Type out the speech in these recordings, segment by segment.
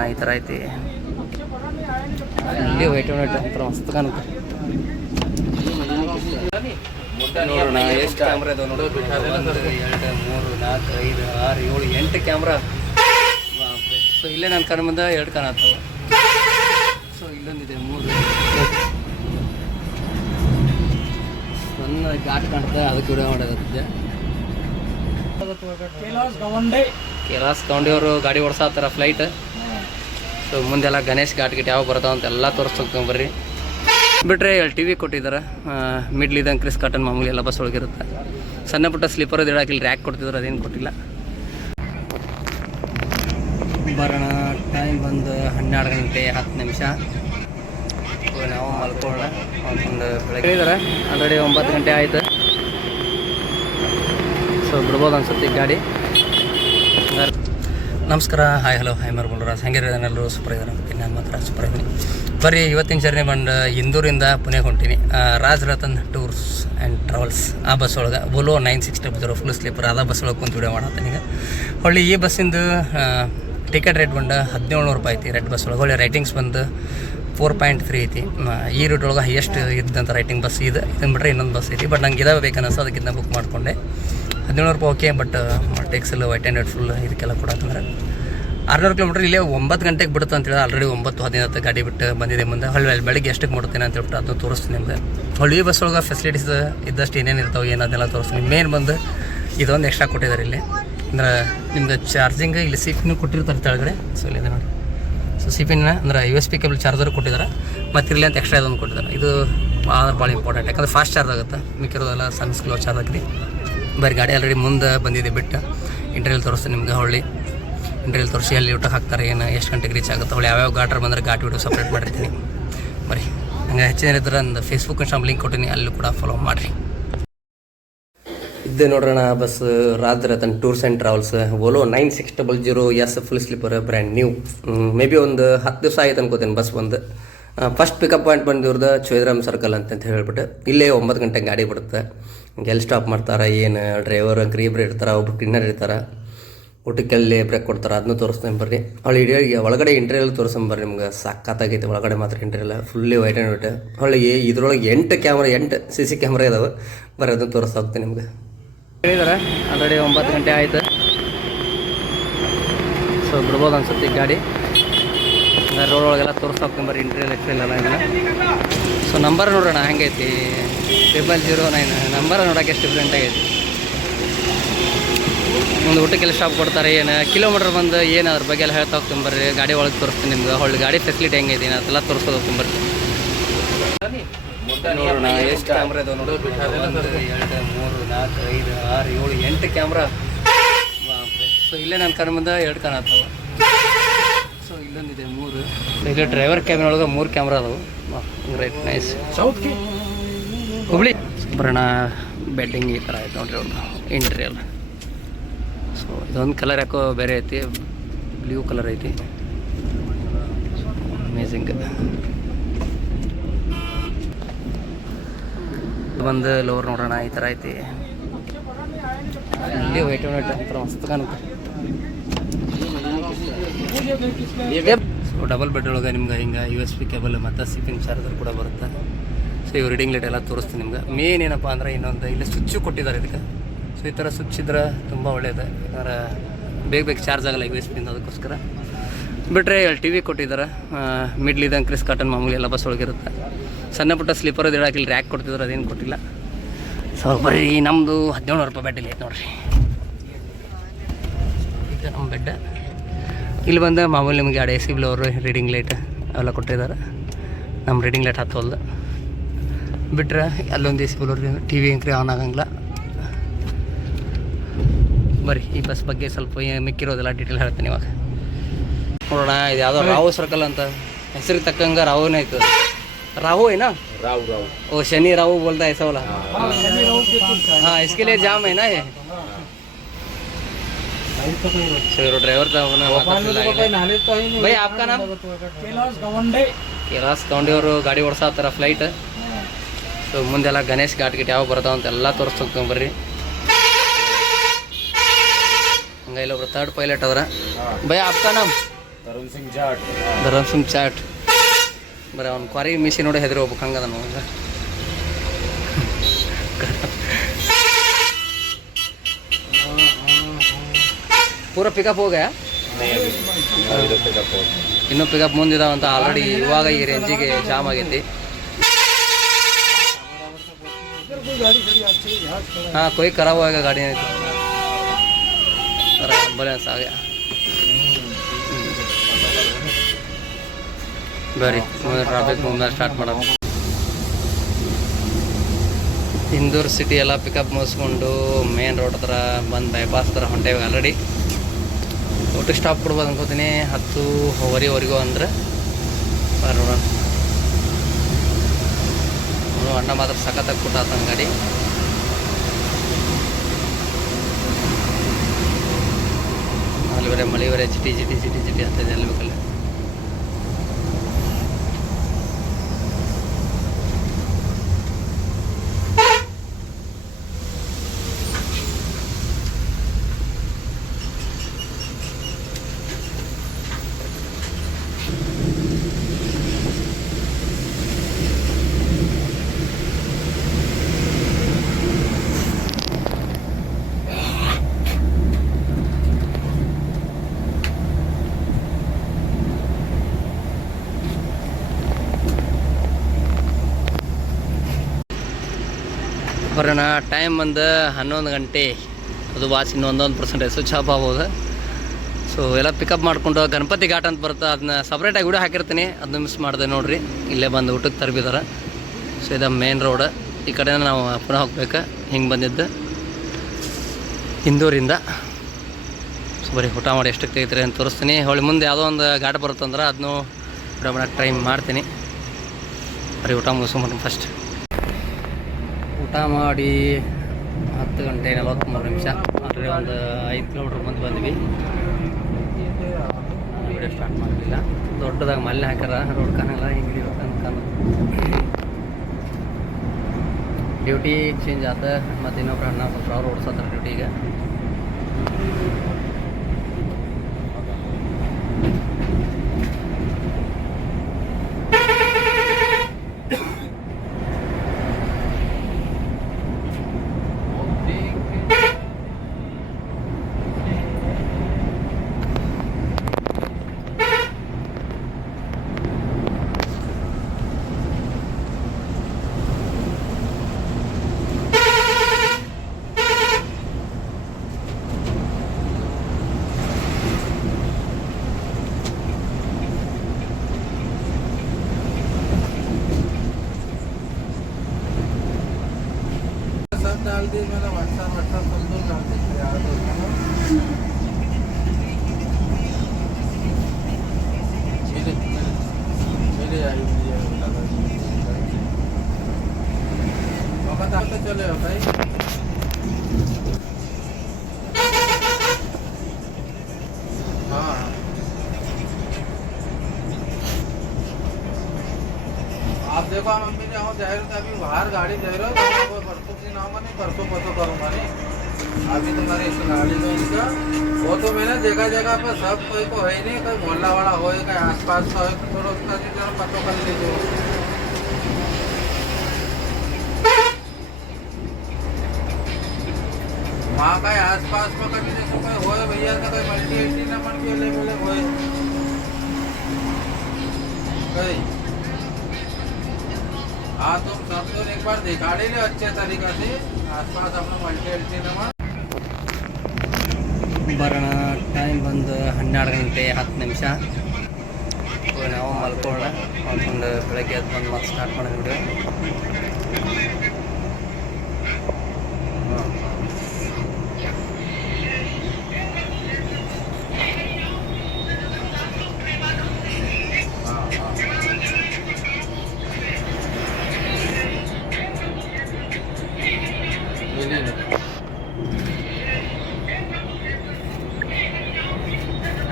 ಈ ಥರ ಐತಿ ಇಲ್ಲಿ ವೈಟ್ ಅಂತ ಮಸ್ತ್ ಕಾಣುತ್ತೆ ನೋಡೋಣ ಎಷ್ಟು ಕ್ಯಾಮ್ರಾ ಇದಾವೆ ನೋಡೋ 1 2 3 4 5 6 7 8 ಕ್ಯಾಮ್ರಾ. ಸೊ ಇಲ್ಲೇ ನನ್ನ ಕಣ್ಣು ಮುಂದೆ 2 ಕಾಣತ್ತವು. ಸೊ ಇಲ್ಲೊಂದಿದೆ 3 ಸಣ್ಣ ಘಾಟ್ ಕಾಣುತ್ತೆ, ಅದಕ್ಕೆ ವಿಡಿಯೋ ಮಾಡೋದಿದೆ. ಕೈಲಾಸ್ ಗೌಂಡಿ ಅವರು ಗಾಡಿ ಓಡಿಸತ್ತಾರ ಫ್ಲೈಟ್. ಸೊ ಮುಂದೆಲ್ಲ ಗಣೇಶ್ ಘಾಟ್ ಗಿಟ್ ಯಾವ ಬರ್ತಾವ ಅಂತೆಲ್ಲ ತೋರಿಸ್ತೀನಿ ಬರ್ರಿ. ಬಿಟ್ಟರೆ ಇಲ್ಲಿ ಟಿ ವಿ ಕೊಟ್ಟಿದ್ದಾರೆ, ಮಿಡ್ಲ್ ಇದ್ದಂಗೆ ಕ್ರಿಸ್ ಕಾಟನ್ ಮಾಮೂಲಿ ಎಲ್ಲ ಬಸ್ ಒಳಗಿರುತ್ತೆ. ಸಣ್ಣ ಪುಟ್ಟ ಸ್ಲೀಪರ್ ಇಡಕ್ಕೆ ಇಲ್ಲಿ ರ್ಯಾಕ್ ಕೊಡ್ತಿದ್ರು, ಅದೇನು ಕೊಟ್ಟಿಲ್ಲ. ಬರೋಣ, ಟೈಮ್ ಬಂದು 12 ಗಂಟೆ 10 ನಿಮಿಷ. ನಾವು ಮಲ್ಕೊಳ್ಳೋಣ. ಒಂದು ಬೆಳಗ್ಗೆ ಇದ್ದಾರೆ, ಆಲ್ರೆಡಿ 9 ಗಂಟೆ ಆಯಿತು. ಸೊ ಬಿಡ್ಬೋದು ಅನ್ಸುತ್ತೆ ಈ ಗಾಡಿ. ನಮಸ್ಕಾರ, ಹಾಯ್ ಹಲೋ, ಹಾಯ್ ಮಾರ್ಬೋಲ್ರಾಜ್. ಹೆಂಗಿರೋದನ್ನೆಲ್ಲರೂ ಸೂಪರ್ ಇದ್ದಾರೆ ಅಂತೀನಿ. ನಾನು ಮಾತ್ರ ಸೂಪರ್ ಇದ್ದೀನಿ. ಬರೀ ಇವತ್ತಿನ ಜರ್ನಿ ಬಂದು ಇಂದೂರಿಂದ ಪುಣೆಗೆ ಹೊಂಟೀನಿ. Raj Ratan tours and travels ಆ ಬಸ್ ಒಳಗೆ ವೋಲ್ವೋ 9600 ಫುಲ್ ಸ್ಲೀಪರ್ ಅದ ಬಸ್ ಒಳಗೆ ಕುಂತು ವಿಡಿಯೋ ಮಾಡತ್ತೀನಿ ಈಗ. ಹೊಳ್ಳಿ ಈ ಬಸ್ಸಿಂದು ಟಿಕೆಟ್ ರೇಟ್ ಬಂದು 1700 ರೂಪಾಯಿ ಐತಿ ರೆಡ್ ಬಸ್ ಒಳಗೆ. ಹೊಳ್ಳಿ ರೈಟಿಂಗ್ಸ್ ಬಂದು 4.3 ಐತಿ. ಈ ರೂಟ್ ಒಳಗೆ ಹೈಯೆಸ್ಟ್ ಇದ್ದಂಥ ರೈಟಿಂಗ್ ಬಸ್ ಇದನ್ನು ಬಿಟ್ಟರೆ ಇನ್ನೊಂದು ಬಸ್ ಐತಿ. ಬಟ್ ನಂಗೆ ಇದಾವೆ ಬೇಕನ್ನಿಸ್ತು, ಅದಕ್ಕಿಂತ ಬುಕ್ ಮಾಡಿಕೊಂಡೆ. 1700 ರೂಪಾಯಿ ಓಕೆ. ಬಟ್ ಟೆಕ್ಸಲ್ ವೈಟ್ ಆ್ಯಂಡ್ ಫುಲ್ ಇದಕ್ಕೆಲ್ಲ ಕೊಡತ್ತಂದ್ರೆ 600 ಕಿಲೋಮೀಟ್ರ್. ಇಲ್ಲೇ 9 ಗಂಟೆಗೆ ಬಿಡುತ್ತೆ ಅಂತೇಳಿ ಆಲ್ರೆಡಿ 9:15 ಗಾಡಿ ಬಿಟ್ಟು ಬಂದಿದೆ ಮುಂದೆ. ಹೊಳ್ಳಿ ಬೆಳಗ್ಗೆ ಎಷ್ಟಕ್ಕೆ ಮಾಡ್ತೇನೆ ಅಂತ ಹೇಳ್ಬಿಟ್ಟು ಅದನ್ನು ತೋರಿಸ್ತೀನಿ ನಿಮ್ಗೆ. ಹೊಳ್ಳಿ ಬಸ್ ಒಳಗೆ ಫೆಸಿಲಿಟೀಸ್ ಇದ್ದಷ್ಟು ಏನೇನು ಇರ್ತಾವೆ ಏನು ಅದನ್ನೆಲ್ಲ ತೋರಿಸ್ತೀನಿ. ಮೇನ್ ಬಂದು ಇದೊಂದು ಎಕ್ಸ್ಟ್ರಾ ಕೊಟ್ಟಿದ್ದಾರೆ ಇಲ್ಲಿ. ಅಂದ್ರೆ ನಿಮ್ಗೆ ಚಾರ್ಜಿಂಗ್ ಇಲ್ಲಿ ಸಿಪಿನೂ ಕೊಟ್ಟಿರ್ತಾರೆ ಕೆಳಗಡೆ. ಸೊ ಇಲ್ಲಿದೆ ನೋಡಿ. ಸೊ ಸಿಪಿನ ಅಂದ್ರೆ USB ಕೇಬಲ್ ಚಾರ್ಜರ್ ಕೊಟ್ಟಿದ್ದಾರೆ. ಮತ್ತು ಇರಲಿ ಅಂತ ಎಕ್ಸ್ಟ್ರಾ ಇದೊಂದು ಕೊಟ್ಟಿದ್ದಾರೆ. ಇದು ಭಾಳ ಇಂಪಾರ್ಟೆಂಟ್, ಯಾಕಂದ್ರೆ ಫಾಸ್ಟ್ ಚಾರ್ಜ್ ಆಗುತ್ತೆ. ಮಿಕ್ಕಿರೋದೆಲ್ಲ ಸಣ್ಣ ಸ್ಲೋ ಚಾರ್ಜ್ ಆಗಿದೆ. ಬರೀ ಗಾಡಿ ಆಲ್ರೆಡಿ ಮುಂದೆ ಬಂದಿದೆ ಬಿಟ್ಟು ಇಂಟರ್ವ್ಯೂಲ್ ತೋರಿಸ್ತೀನಿ ನಿಮ್ಗೆ. ಹೊಳ್ಳಿ ಇಂಟರ್ವ್ಯೂಲ್ ತೋರಿಸಿ ಅಲ್ಲಿ ಊಟಕ್ಕೆ ಹಾಕ್ತಾರೆ, ಏನು ಎಷ್ಟು ಗಂಟೆಗೆ ರೀಚ್ ಆಗುತ್ತೆ. ಹೊಳ್ಳಿ ಯಾವ್ಯಾವ ಘಾಟರ್ ಬಂದರೆ ಘಾಟ್ ವಿಡಿಯೋ ಸಪ್ರೇಟ್ ಮಾಡಿರ್ತೀನಿ. ಬರೀ ಹಂಗೆ ಹೆಚ್ಚಿನ ಇದ್ರೆ ಒಂದು ಫೇಸ್ಬುಕ್ ಇನ್ಸ್ಟಾಗ್ರಾಮ್ ಲಿಂಕ್ ಕೊಟ್ಟಿನಿ, ಅಲ್ಲೂ ಕೂಡ ಫಾಲೋ ಮಾಡಿರಿ. ಇದ್ದೇ ನೋಡೋಣ bus Raj Ratan tours and travels Volvo 9600 full sleeper brand new. May be ಒಂದು 10 ದಿವಸ ಆಯ್ತು ಅನ್ಕೋತೀನಿ ಬಸ್ ಬಂದು. ಫಸ್ಟ್ ಪಿಕಪ್ ಪಾಯಿಂಟ್ ಬಂದಿವ್ರದ್ದು ಚೋಯ್ರಾಮ್ ಸರ್ಕಲ್ ಅಂತ ಹೇಳ್ಬಿಟ್ಟು ಇಲ್ಲೇ 9 ಗಂಟೆಗೆ ಗಾಡಿ ಬಿಡುತ್ತೆ. ಎಲ್ಲಿ ಸ್ಟಾಪ್ ಮಾಡ್ತಾರೆ, ಏನು ಡ್ರೈವರ್ ಗ್ರೀಬ್ರ್ ಇರ್ತಾರೆ, ಒಬ್ರು ಕ್ಲೀನರ್ ಇರ್ತಾರೆ, ಊಟಕ್ಕೆಲ್ಲಿ ಬ್ರೇಕ್ ಕೊಡ್ತಾರೆ, ಅದನ್ನು ತೋರಿಸ್ತೀನಿ ಬರ್ರಿ. ಅವಳು ಇಡೀ ಒಳಗಡೆ ಇಂಟೀರಿಯಲ್ ತೋರಿಸ್ಕೊಂಬರ್ರಿ. ನಿಮ್ಗೆ ಸಖತ್ತಾಗೈತೆ ಒಳಗಡೆ ಮಾತ್ರ ಇಂಟೀರಿಯಲ್ ಫುಲ್ಲಿ ವೈಟ್ ಆ್ಯಂಡ್ ವೈಟ್. ಅವಳಿಗೆ ಇದ್ರೊಳಗೆ 8 ಕ್ಯಾಮ್ರಾ 8 CC ಕ್ಯಾಮ್ರಾ ಇದಾವೆ. ಬರ್ರಿ ಅದನ್ನು ತೋರಿಸ್ತಾ ಹೋಗ್ತೀನಿ ನಿಮ್ಗೆ. ಹೇಳಿದಾರೆ ಆಲ್ರೆಡಿ 9 ಗಂಟೆ ಆಯಿತು. ಸೊ ಬಿಡ್ಬೋದು ಅನ್ಸುತ್ತೆ ಈ ಗಾಡಿ. ರೋಡ್ ಒಳಗೆಲ್ಲ ತೋರಿಸ್ತಾ ಹೋಗ್ತೀನಿ ಬರ್ರಿ. ಇಂಟೀರಿಯಲ್ ಎಕ್ಸ್ಟ್ರೆಲ್ಲ ಇಲ್ಲ. ಸೊ ನಂಬರ್ ನೋಡೋಣ ಹೆಂಗೈತಿ. 0009 ನಂಬರ್ ನೋಡೋಕೆ ಎಷ್ಟು ಡಿಫ್ರೆಂಟ್ ಆಗೈತಿ. ಒಂದು ಊಟಕ್ಕೆಲ್ಲ ಸ್ಟಾಪ್ ಕೊಡ್ತಾರೆ, ಏನು ಕಿಲೋಮೀಟ್ರ್ ಬಂದು ಏನು ಅದ್ರ ಬಗ್ಗೆ ಎಲ್ಲ ಹೇಳ್ತಾ ಹೋಗ್ತೀನಿ ಬರ್ರಿ. ಗಾಡಿ ಒಳಗೆ ತೋರಿಸ್ತೀನಿ ನಿಮ್ಗೆ. ಹೊಳ್ಳಿ ಗಾಡಿ ಫೆಸಿಲಿಟಿ ಹೆಂಗೈತಿ ಅದೆಲ್ಲ ತೋರಿಸ್ತಾ ಹೋಗ್ತೀನಿ ಬರ್ರಿ. ನೋಡೋಣ ಎಷ್ಟು ಕ್ಯಾಮ್ರಾ ಇದಾವೆ ನೋಡೋ 1 2 3 4 5 6 7 8 ಕ್ಯಾಮ್ರಾ. ಸೊ ಇಲ್ಲೇ ನನ್ನ ಕಣ್ಣು ಮುಂದೆ 2 ಕಾಣತ್ತವು. ಸೊ ಇಲ್ಲೊಂದಿದೆ 3. ಇಲ್ಲಿ ಡ್ರೈವರ್ ಕ್ಯಾಬಿನ್ ಒಳಗೆ 3 ಕ್ಯಾಮ್ರಾ ಅದಾವೆ. Right, nice. ಹುಬ್ಳಿ ಬರೋಣ. ಬೆಡ್ಡಿಂಗ್ ಈ ಥರ ಆಯ್ತು ನೋಡ್ರಿ ಅವ್ರದ್ದು ಇಂಟೀರಿಯಲ್. ಸೊ ಇದೊಂದು ಕಲರ್ ಯಾಕೋ ಬೇರೆ ಐತಿ, ಬ್ಲೂ ಕಲರ್ ಐತಿ. ಅಮೇಝಿಂಗ್. ಬಂದು ಲೋವರ್ ನೋಡೋಣ ಈ ಥರ ಐತಿ. ಇಲ್ಲಿ ವೈಟ್ ಅಂತ ಮಸ್ತ್ ಕಾಣುತ್ತೆ. ಸೊ ಡಬಲ್ ಬೆಡ್ ಒಳಗೆ ನಿಮ್ಗೆ ಹಿಂಗೆ USB ಕೇಬಲ್ ಮತ್ತು ಸಿಪಿಂಗ್ ಚಾರ್ಜರ್ ಕೂಡ ಬರುತ್ತೆ. ಸೊ ಇವು ರೀಡಿಂಗ್ ಲೈಟ್ ಎಲ್ಲ ತೋರಿಸ್ತೀನಿ ನಿಮ್ಗೆ. ಮೇನ್ ಏನಪ್ಪ ಅಂದರೆ ಇನ್ನೊಂದು ಇಲ್ಲಿ ಸ್ವಿಚ್ಚು ಕೊಟ್ಟಿದ್ದಾರೆ ಇದಕ್ಕೆ. ಸೊ ಈ ಥರ ಸ್ವಿಚ್ ಇದ್ರೆ ತುಂಬ ಒಳ್ಳೆಯದು, ಯಾಕಂದ್ರೆ ಬೇಗ ಚಾರ್ಜ್ ಆಗಲ್ಲ USB ಅದಕ್ಕೋಸ್ಕರ. ಬಿಟ್ಟರೆ ಇಲ್ಲಿ ಟಿ ವಿ ಕೊಟ್ಟಿದ್ದಾರೆ, ಮಿಡ್ಲ್ ಇದ್ದಂಗೆ ಕ್ರಿಸ್ ಕಾಟನ್ ಮಾಮೂಲಿ ಎಲ್ಲ ಬಸ್ ಒಳಗಿರುತ್ತೆ. ಸಣ್ಣ ಪುಟ್ಟ ಸ್ಲೀಪರ್ ಇಡಕ್ಕೆ ಇಲ್ಲಿ ರ್ಯಾಕ್ ಕೊಡ್ತಿದ್ರು, ಅದೇನು ಕೊಟ್ಟಿಲ್ಲ. ಸೊ ಬರೀ ನಮ್ಮದು 1700 ರೂಪಾಯಿ ಬೆಡ್ ಇಲ್ಲಿ ಐತೆ ನೋಡಿರಿ. ಈಗ ನಮ್ಮ ಬೆಡ್ ಇಲ್ಲಿ ಬಂದು ಮಾಮೂಲಿ ನಿಮಗೆ AC ಬ್ಲೋರು ರೀಡಿಂಗ್ ಲೈಟ್ ಅವೆಲ್ಲ ಕೊಟ್ಟಿದ್ದಾರೆ. ನಮ್ಮ ರೀಡಿಂಗ್ ಲೈಟ್ ಹತ್ತೋಲ್ದು. ಬಿಟ್ಟರೆ ಅಲ್ಲೊಂದು AC ಬ್ಲೋರ್ TV ಅಂಕ್ರಿ ಆನ್ ಆಗಂಗಿಲ್ಲ. ಬರ್ರಿ ಈ ಬಸ್ ಬಗ್ಗೆ ಸ್ವಲ್ಪ ಮಿಕ್ಕಿರೋದೆಲ್ಲ ಡೀಟೇಲ್ ಹೇಳ್ತೀನಿ ಇವಾಗ. ನೋಡೋಣ, ಇದು ಯಾವುದೋ ರಾವು ಸರ್ಕಲ್ ಅಂತ ಹೆಸರಿಗೆ ತಕ್ಕಂಗೆ ರಾವುನೇ ಆಯ್ತು. राहू है ना? राहू वो शनि राहू बोलता है ऐसा वाला. हाँ इसके लिए जाम है ना ये. ड्राइवर था भाई. आपका नाम? कैलास गौंडी ಅವರು ಗಾಡಿ ಓಡಿಸತ್ತಾರ ಫ್ಲೈಟ್. ಸೊ ಮುಂದೆಲ್ಲ ಗಣೇಶ್ ಘಾಟ್ ಗಿಟ್ ಯಾವ ಬರ್ತಾವ ಅಂತೆಲ್ಲ ತೋರಿಸ್ತಾ ಹೋಗ್ತೀನಿ ಬರ್ರಿ. ಹಂಗೆ ಇಲ್ಲೊಬ್ರು 3rd ಪೈಲಟ್ ಅದ್ರ. ಭಯ आपका नाम? ಧರಮ್ ಸಿಂಗ್ ಚಾಟ್ ಬರೀ ಅವ್ನು ಕ್ವಾರಿ ಮಿಷಿನ್ ನೋಡಿ ಹೆದರಿ ಹೋಗ್ಬೇಕು ಹಂಗದ ನಾವು ಪೂರ ಪಿಕಪ್ ಹೋಗ್ಯಾ ಇನ್ನೂ ಪಿಕಪ್ ಮುಂದಿದಾವಂತ ಆಲ್ರೆಡಿ ಇವಾಗ ಈ ರೇಂಜಿಗೆ ಜಾಮ್ ಆಗೈತಿ हाँ कोई खराब होएगा गाड़ी नहीं तो एम्बुलेंस आ गया बरी ट्राफिक मुझे स्टार्ट माಡ ಇಂದೂರು ಸಿಟಿ ಎಲ್ಲ ಪಿಕಪ್ ಮುಗಿಸ್ಕೊಂಡು ಮೇನ್ ರೋಡ್ ಹತ್ರ ಬಂದು ಬೈಪಾಸ್ ಹತ್ರ ಹೊಂಟೇವಿ ಆಲ್ರೆಡಿ ಊಟಕ್ಕೆ ಸ್ಟಾಪ್ ಕೊಡ್ಬೋದು ಅನ್ಕೋತೀನಿ 10:15 ಅಂದ್ರೆ ಬರೋಣ ಅಣ್ಣ ಮಾತ್ರ ಸಖತ್ತಾಗಿ ಕೊಟ್ಟಾತನ ಗಾಡಿ ಅಲ್ಲಿ ಬರೀ ಮಳೆ ಬರೀ ಚಿಟಿ ಆಗ್ತಾಯಿದೆ ಅಲ್ಲಿ ಬೇಕಲ್ಲ ಬರೋಣ ಟೈಮ್ ಬಂದು 11 ಗಂಟೆ ಅದು ವಾಚ್ ಇನ್ನೂ 1% ಸ್ವಿಚ್ ಆಫ್ ಆಗ್ಬೋದು ಸೊ ಎಲ್ಲ ಪಿಕಪ್ ಮಾಡಿಕೊಂಡು ಗಣಪತಿ ಘಾಟ್ ಅಂತ ಬರುತ್ತೆ ಅದನ್ನ ಸಪ್ರೇಟಾಗಿ ವಿಡಿಯೋ ಹಾಕಿರ್ತೀನಿ ಅದನ್ನ ಮಿಸ್ ಮಾಡಿದೆ ನೋಡಿರಿ ಇಲ್ಲೇ ಬಂದು ಊಟಕ್ಕೆ ತರಬಿದಾರೆ ಸೊ ಇದು ಮೇನ್ ರೋಡ್ ಈ ಕಡೆ ನಾವು ಪುನಃ ಹೋಗ್ಬೇಕು ಹಿಂಗೆ ಬಂದಿದ್ದು ಇಂದೂರಿಂದ ಸೊ ಬರೀ ಊಟ ಮಾಡಿ ಎಷ್ಟಕ್ಕೆ ತೆಗಿತೀರಿ ಅಂತ ತೋರಿಸ್ತೀನಿ ಹೊಳ್ಳಿ ಮುಂದೆ ಯಾವುದೋ ಒಂದು ಘಾಟ್ ಬರುತ್ತಂದ್ರೆ ಅದನ್ನು ವಿಡಿಯೋ ಮಾಡೋಕ್ಕೆ ಟ್ರೈ ಮಾಡ್ತೀನಿ ಬರೀ ಊಟ ಮುಗಿಸ್ಕೊಂಬರ್ತೀನಿ ಫಸ್ಟ್ ಊಟ ಮಾಡಿ 10:43 ಆದರೆ ಒಂದು 5 ಕಿಲೋಮೀಟ್ರ್ ಮುಂದೆ ಬಂದ್ವಿ ವಿಡಿಯೋ ಸ್ಟಾರ್ಟ್ ಮಾಡಲಿಲ್ಲ ದೊಡ್ಡದಾಗಿ ಮಲ್ಲೆ ಹಾಕ್ಯಾರ ರೋಡ್ ಕಾಣಲ್ಲ ಹಿಂಗೆ ಡ್ಯೂಟಿ ಚೇಂಜ್ ಆತ ಮತ್ತು ಇನ್ನೊಬ್ರು ಅಣ್ಣ ಸ್ವಲ್ಪ ಅವ್ರು ಓಡಿಸತ್ತಾರೆ ಡ್ಯೂಟಿಗೆ डाल दी मैंने व्हाट्सएप सब तो डाल दी यार मेरे आई वक्त आपको चले हो भाई हाँ आप देखो हम मम्मी ने जा रहे थे अभी बाहर गाड़ी दे रहे हो परसों दिन आऊँगा नहीं परसों करूँगा नहीं अभी तुम्हारी इस गाड़ी में इसका वो तो मैंने जगह जगह पर सब कोई को है नहीं कोई मोहल्ला वाला हो कहीं आसपास का हो तो थोड़ा उसका जरा पता कर लीजिए वहाँ का आसपास में कभी जैसे कोई हो भैया का कोई मल्टी एंटी ना मन के ले बोले हो कहीं हाँ तुम सब तो एक बार दिखा ले अच्छे तरीके से आसपास अपना मल्टी नंबर ಬರೋಣ ಟೈಮ್ ಬಂದು 12:10 ನಾವು ಮಲ್ಕೊಳ್ಳೋಣ ಮಾಡ್ಕೊಂಡು ಬೆಳಗ್ಗೆ ಎದ್ದು ಬಂದು ಮತ್ತೆ ಸ್ಟಾರ್ಟ್ ಮಾಡೋದು ವಿಡಿಯೋ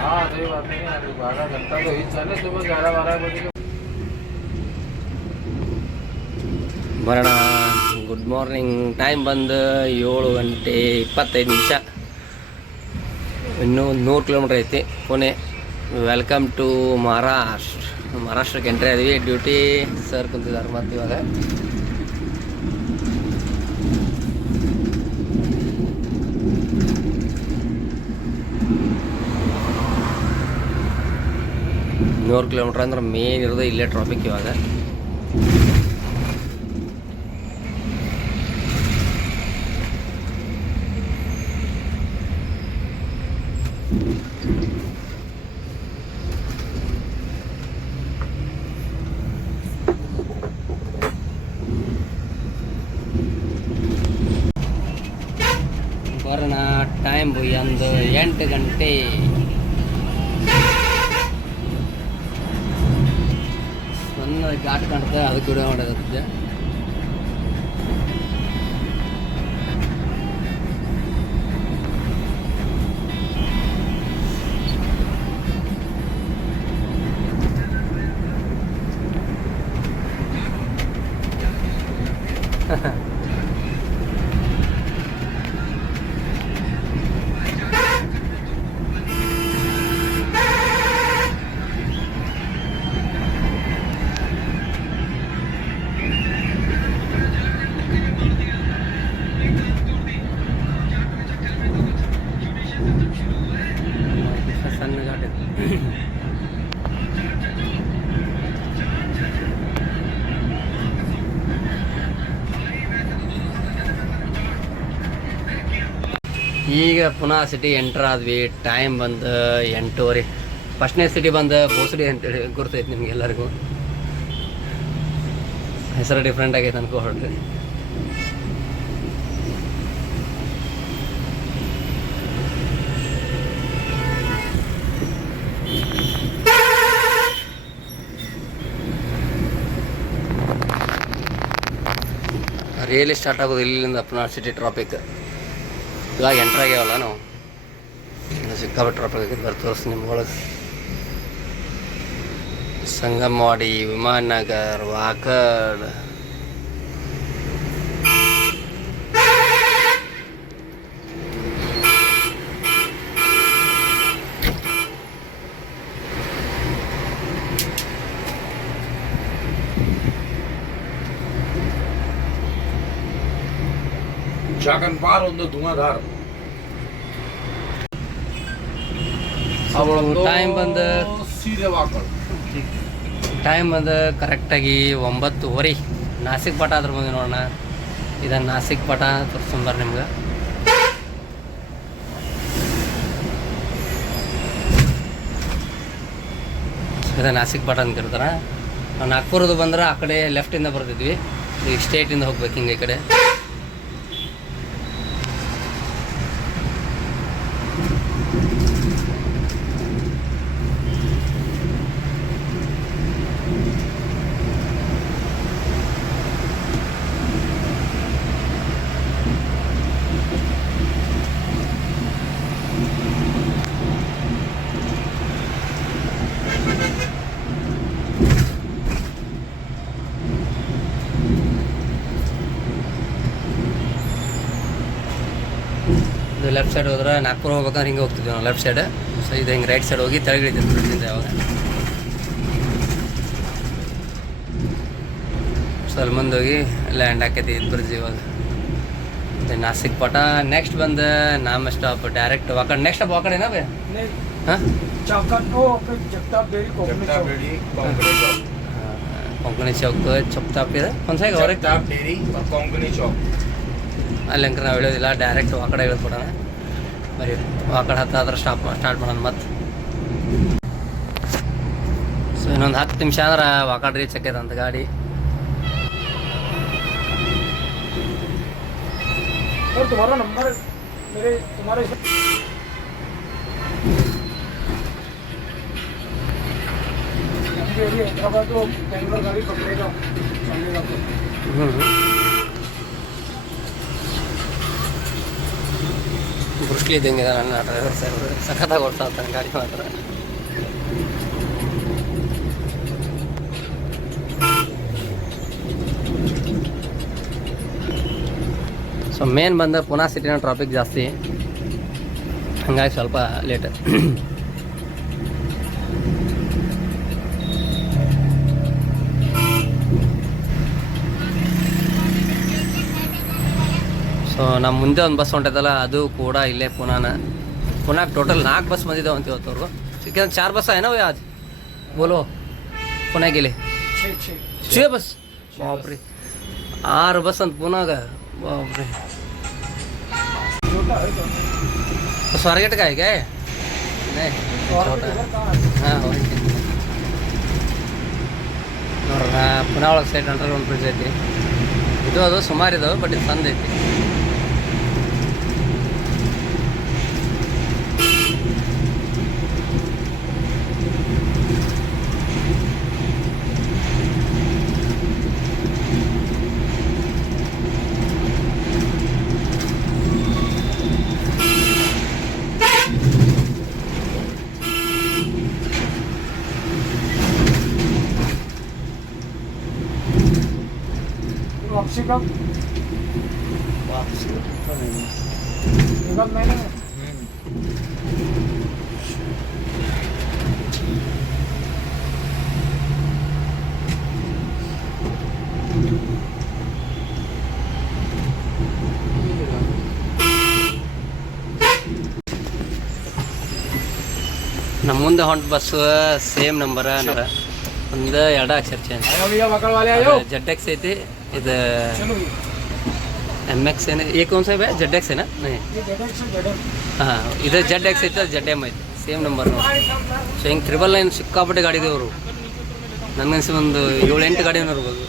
हाँ सही बात नहीं यार 12 घंटा तो ही चले सुबह 11-12 बजे ಬರೋಣ ಗುಡ್ ಮಾರ್ನಿಂಗ್ ಟೈಮ್ ಬಂದು 7:25 ಇನ್ನೂ 100 ಕಿಲೋಮೀಟ್ರ್ ಐತಿ ಪುಣೆ ವೆಲ್ಕಮ್ ಟು ಮಹಾರಾಷ್ಟ್ರಕ್ಕೆ ಎಂಟ್ರಿ ಆದ್ವಿ. ಡ್ಯೂಟಿ ಸರ್ ಕುಂತಿದ್ದಾರೆ ಮತ್ತು ಇವಾಗ ನೂರು ಕಿಲೋಮೀಟ್ರ್ ಅಂದ್ರೆ ಮೇನ್ ಇರೋದು ಇಲ್ಲೇ ಟ್ರಾಫಿಕ್ ಇವಾಗ. ಬರೋಣ ಟೈಮ್ ಒಂದು 8 ಗಂಟೆ. ಸಣ್ಣ ಘಾಟ್ ಕಾಣ್ತದೆ, ಅದು ಕೂಡ ಮಾಡೋದಿದೆ. ಸಣ್ಣ ಘಾಟ್ ಇದೆ. ಈಗ ಪುನಃ ಸಿಟಿ ಎಂಟರ್ ಆದ್ವಿ. ಟೈಮ್ ಬಂದು 8:30. ಫಸ್ಟ್ನೇ ಸಿಟಿ ಬಂದು ಬೋಸಡಿ ಅಂತೇಳಿ ಗುರ್ತೈತಿ ನಿಮ್ಗೆಲ್ಲರಿಗೂ. ಹೆಸರು ಡಿಫ್ರೆಂಟ್ ಆಗೈತೆ ಅನ್ಕೋ ಹೊರಟ್ರಿ. ರಿಯಲಿ ಸ್ಟಾರ್ಟ್ ಆಗೋದು ಇಲ್ಲಿಂದ ಪುನಃ ಸಿಟಿ ಟ್ರಾಫಿಕ್. ಇವಾಗ ಎಂಟ್ರ್ ಆಗ್ಯಾವಲ್ಲ ನಾವು, ಸಿಕ್ಕಾಪಟ್ಟೆ ಟ್ರಾಫಿಕ್ ಆಗಿದ್ದು. ಬರ್ತ ತೋರಿಸಿ ನಿಮ್ಗೆ ಒಳಗೆ. ಸಂಗಮವಾಡಿ, ವಿಮಾನ ನಗರ್, ವಾಕಡ್, ಜಾಗನ್ಪಾರ್ ಒಂದು ಧುವಾಧಾರ. ಟೈಮ್ ಬಂದು ಸೀರೆ ವಾಕಡ್. ಟೈಮ್ ಬಂದು ಕರೆಕ್ಟಾಗಿ 9:30. ನಾಸಿಕ್ ಪಾಠ ಅದ್ರ ಮುಂದೆ ನೋಡೋಣ. ಇದನ್ನು ನಾಸಿಕ್ ಪಾಠ ತೋರಿಸ್ಕೊಂಬರ್ ನಿಮ್ಗೆ. ಇದು ನಾಸಿಕ್ ಪಾಠ ಅಂತ ಕರೀತಾರೆ. ನಾವು ನಾಗ್ಪುರದು ಬಂದ್ರೆ ಆ ಕಡೆ ಲೆಫ್ಟಿಂದ ಬರ್ತಿದ್ವಿ. ಈಗ ಸ್ಟೇಟಿಂದ ಹೋಗ್ಬೇಕು ಹಿಂಗೆ ಈ ಕಡೆ. ಇದು ಲೆಫ್ಟ್ ಸೈಡ್ ಹೋದ್ರೆ ನಾಗ್ಪುರ ಹೋಗ್ಬೇಕಂದ್ರೆ ಹಿಂಗೆ ಹೋಗ್ತಿದ್ವಿ ನಾವು ಲೆಫ್ಟ್ ಸೈಡ್. ಸೊ ಇದು ಹಿಂಗೆ ರೈಟ್ ಸೈಡ್ ಹೋಗಿ ತೆಳಗಿಳಿತೀವಿ ಬ್ರಿಡ್ಜಿಂದ. ಯಾವಾಗ ಸೊ ಅಲ್ಲಿ ಮುಂದೆ ಹೋಗಿ ಲ್ಯಾಂಡ್ ಹಾಕೈತಿ ಇದು ಬ್ರಿಡ್ಜ್ ಇವಾಗ. ನಾಸಿಕ್ ಪಾಠ. ನೆಕ್ಸ್ಟ್ ಬಂದು ನಾಮ ಸ್ಟಾಪ್ ಡೈರೆಕ್ಟ್ ವಾಕಡ್. ನೆಕ್ಸ್ಟ್ ಸ್ಟಾಪ್ ವಾಕಡ್ ಏನಾ ಬೇ? ಹಾಂ, ಕೊಂಕಣಿ ಚೌಕ್ ಚಪ್ತಾಪ್ ಇದೆ ಒಂದು ಸೈಡ್ ಹೊರಗೆ. ಅಲ್ಲಿ ಅಂಕರ್ ನಾವು ಹೇಳೋದಿಲ್ಲ, ಡೈರೆಕ್ಟ್ ವಾಕಡೆ ಹೇಳ್ಕೊಡೋಣ. ಬರೀ ವಾಕಡೆ ಹತ್ತಾದ್ರೆ ಸ್ಟಾರ್ಟ್ ಮಾಡೋಣ ಮತ್ತೆ. ಸೊ ಇನ್ನೊಂದು 10 ನಿಮಿಷ ಅಂದ್ರೆ ವಾಕಡ್ ರೀಚ್ ಆಕೈತಂತ ಗಾಡಿ. तुम्हारा नंबर मेरे तुम्हारे हैदराबाद तो बेंगलोर गाड़ी पकड़ेगा, चलेगा तो। ಬ್ರುಸ್ಲಿ ಇದ್ದಂಗೆ ನನ್ನ ಡ್ರೈವರ್ ಸಾಹೇಬ್ರು ಸಖತ್ತಾಗಿ ಓಡ್ತಾ ಇರ್ತಾನೆ ಗಾಡಿ ಮಾತ್ರ. ಸೊ ಮೇನ್ ಬಂದ ಪುನಃ ಸಿಟಿನ ಟ್ರಾಫಿಕ್ ಜಾಸ್ತಿ, ಹಂಗಾಗಿ ಸ್ವಲ್ಪ ಲೇಟ್. ಸೊ ನಮ್ಮ ಮುಂದೆ ಒಂದು ಬಸ್ ಹೊಂಟದಲ್ಲ ಅದು ಕೂಡ ಇಲ್ಲೇ ಪುನಃ ಟೋಟಲ್ 4 ಬಸ್ ಬಂದಿದ್ದಾವೆ ಅಂತ ಇವತ್ತವ್ರು. ಯಾಕಂದ್ರೆ 4 ಬಸ್ ಆಯ್ನವ ಯಾವ್ದು ಬೋಲೋ ಪುಣೆ ಗೆಲೆ 6 ಬಸ್ ಬಾಪ್ರಿ 6 ಬಸ್ ಅಂತ ಪುನಾಗ ಬಾಪ್ರಿ. स्वारगेट का है क्या है? नहीं छोटा हाँ वही ನೋಡ್ರ ಪುನಃ ಒಳಗೆ ಸೈಡ್ ಅಂಡರ್ಗ್ರೌಂಡ್ ಬ್ರಿಡ್ಜ್ ಐತಿ. ಇದು ಅದು ಸುಮಾರು ಇದಾವೆ ಬಟ್ ಇದು ಚಂದ ಐತಿ. वापसी कब मैंने ನಮ್ಮ ಮುಂದೆ ಹೊಂಟ ಬಸ್ ಸೇಮ್ ನಂಬರ್ ಒಂದು 2 ಅಕ್ಷರ ಚೇಂಜ್. ZX ಐತಿ ಇದು MX ಏನ ये कौन सा है ZX है ना नहीं हाँ ಇದು ZX ಐತಿ ಅದು ZM ಐತಿ ಸೇಮ್ ನಂಬರ್ ನೋಡಿ. ಸೊ ಹಿಂಗೆ 999 ಸಿಕ್ಕಾಪಟ್ಟೆ ಗಾಡಿ ಇದೇವರು. ನನಗನ್ಸಿ ಒಂದು 7-8 ಗಾಡಿ ಇರ್ಬೋದು.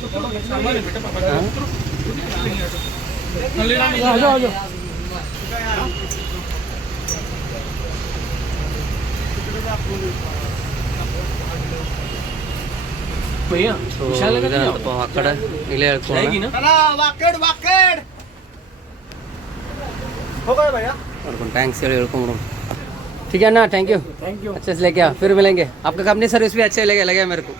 ಸೊ ಇದಂತಪ್ಪ ಆ ಕಡೆ ಇಲ್ಲೇ ಹೇಳ್ಕೊಂಡು ನೋಡ್ಕೊಂಡು ಥ್ಯಾಂಕ್ಸ್ ಹೇಳಿ ಹೇಳ್ಕೊಂಡ್ರು. ठीक है ना थैंक यू अच्छे से लेके आ फिर मिलेंगे. आपका कंपनी सर्विस भी अच्छे लगे मेरे को.